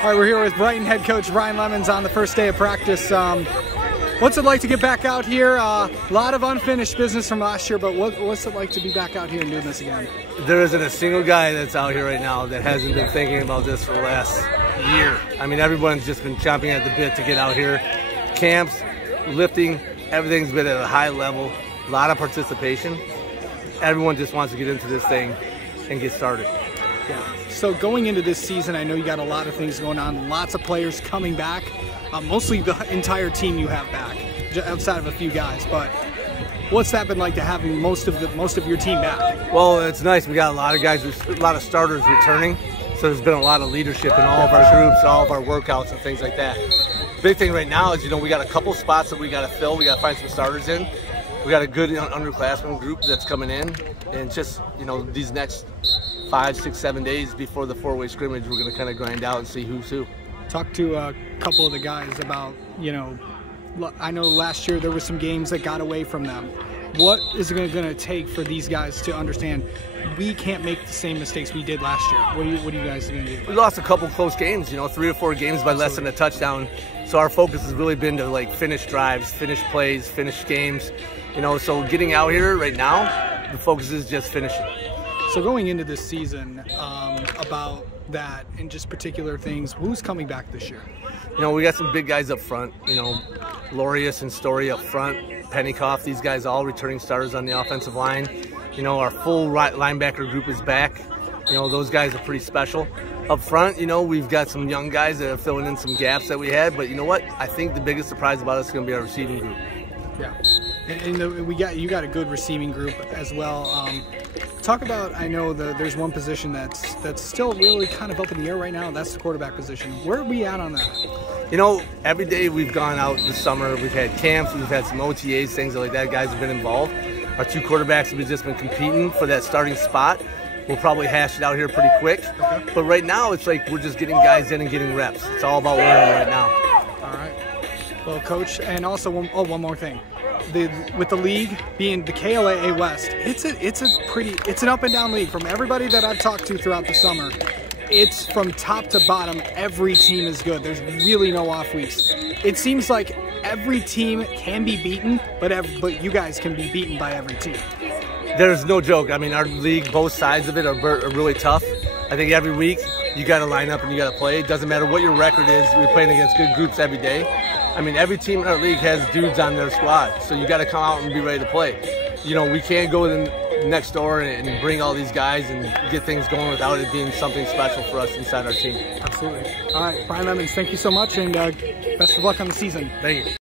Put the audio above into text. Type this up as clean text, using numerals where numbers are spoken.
All right, we're here with Brighton head coach Ryan Lemons on the first day of practice. What's it like to get back out here? A lot of unfinished business from last year, but what's it like to be back out here and doing this again? There isn't a single guy that's out here right now that hasn't been thinking about this for the last year. I mean, everyone's just been chomping at the bit to get out here. Camps, lifting, everything's been at a high level, a lot of participation. Everyone just wants to get into this thing and get started. Yeah. So going into this season, I know you got a lot of things going on, lots of players coming back, mostly the entire team you have back, outside of a few guys. But what's that been like to having most of your team back? Well, it's nice. We got a lot of guys, a lot of starters returning. So there's been a lot of leadership in all of our groups, all of our workouts and things like that. Big thing right now is, we got a couple spots that we got to fill. We got to find some starters in. We got a good underclassmen group that's coming in, and just, these next 5, 6, 7 days before the four-way scrimmage, we're going to kind of grind out and see who's who. Talk to a couple of the guys about, I know last year there were some games that got away from them. What is it going to take for these guys to understand we can't make the same mistakes we did last year? What are you guys going to do? We lost a couple close games, 3 or 4 games by less than a touchdown. So our focus has really been to finish drives, finish plays, finish games. So getting out here right now, the focus is just finishing. So going into this season, about that and just particular things, who's coming back this year? We got some big guys up front, Lorius and Story up front, Pennycoff, these guys all returning starters on the offensive line. Our full linebacker group is back. Those guys are pretty special. Up front, we've got some young guys that are filling in some gaps that we had, but you know what? I think the biggest surprise about us is going to be our receiving group. Yeah, and you got a good receiving group as well. Talk about, I know there's one position that's still really kind of up in the air right now. That's the quarterback position. Where are we at on that? Every day we've gone out this summer, we've had camps, we've had some OTAs, things like that. Guys have been involved. Our 2 quarterbacks have just been competing for that starting spot. We'll probably hash it out here pretty quick. Okay. But right now, it's like we're just getting guys in and getting reps. It's all about learning right now. All right. Well, Coach, and also one more thing. With the league being the KLAA West, it's an up and down league. From everybody that I've talked to throughout the summer, it's from top to bottom. Every team is good. There's really no off weeks. It seems like every team can be beaten, but you guys can be beaten by every team. There's no joke. I mean, our league, both sides of it are really tough. I think every week you got to line up and you got to play. It doesn't matter what your record is. We're playing against good groups every day. I mean, every team in our league has dudes on their squad, so you got to come out and be ready to play. We can't go next door and bring all these guys and get things going without it being something special for us inside our team. Absolutely. All right, Brian Lemons, thank you so much, and best of luck on the season. Thank you.